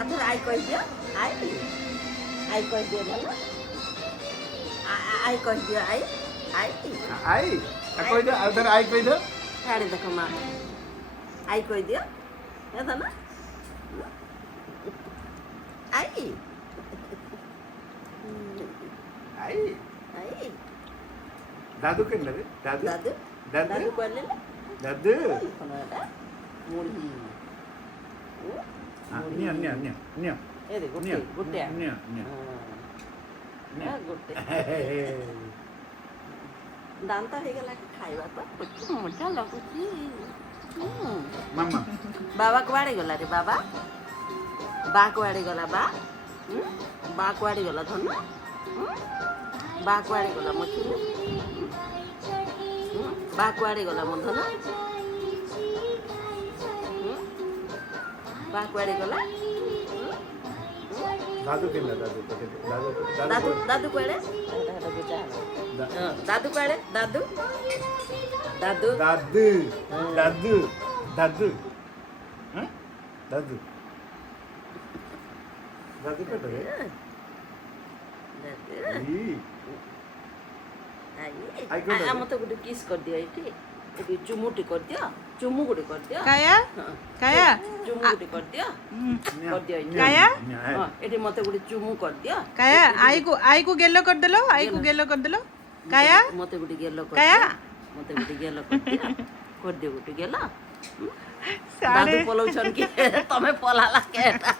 আচ্ছা আই কই দিও আই আই কই দিও ভালো আই কই দিও আই আই আই কই দাও আর ধর আই কই দাও হ্যাঁ দেখো মা আই কই দিও এটা না আই আই আই দাদু কেন রে দাদু দাদু দাদু দাদু করলে দাদু কোনো একটা মুরগি নিয়া নিয়া নিয়া নিয়া এই দেখো নিয়া গুটে নিয়া নিয়া হ্যাঁ গুটে দান্তা হয়ে গেল খাইবা তো মজা লাগুଛି মাম্মা ବାବା କୁଆଡ଼େ ଗଲା ରେ ବାବା ବା କୁଆଡ଼େ ଗଲା ବା ବା କୁଆଡ଼େ ଗଲା ଧନ ବା କୁଆଡ଼େ ଗଲା ମୋ ଥିଲେ ବା କୁଆଡ଼େ ଗଲା ମୋ ଧନ ବା କୁଆଡ଼େ ଗଲା দাদু কেন দাদু দাদু ଦାଦୁ ଦାଦୁ କୁଆଡ଼େ ଦାଦୁ କୁଆଡ଼େ ଦାଦୁ ଦାଦୁ দাদু দাদু দাদু হ্যাঁ দাদু দাদু কেন রে ମତେ ଗୋଟେ କିସ୍ କରିଦିଅ ଏଇଠି ଏଠି ଚୁମୁଟି କରିଦିଅ ଚୁମୁ ଗୋଟେ କରିଦିଅ କାୟା କାୟା ଚୁମୁ ଗୋଟେ କରିଦିଅ କରିଦିଅ ଏଇଠି କାୟା ହଁ ଏଠି ମତେ ଗୋଟେ ଚୁମୁ କରିଦିଅ କାୟା ଆଈକୁ ଗେଲ କରିଦେଲ ଆଈକୁ ଗେଲ କରିଦେଲ କାୟା ମତେ ଗୋଟେ ଗେଲ କାୟା କରିଦିଅ ମତେ ଗୋଟେ ଗେଲ କରିଦିଅ କରିଦିଅ ଗୋଟେ ଗେଲ ସାଡେ ଦାଦୁ ପଲଉଛନ୍ କି ତମେ ପଲାଲା କେଟା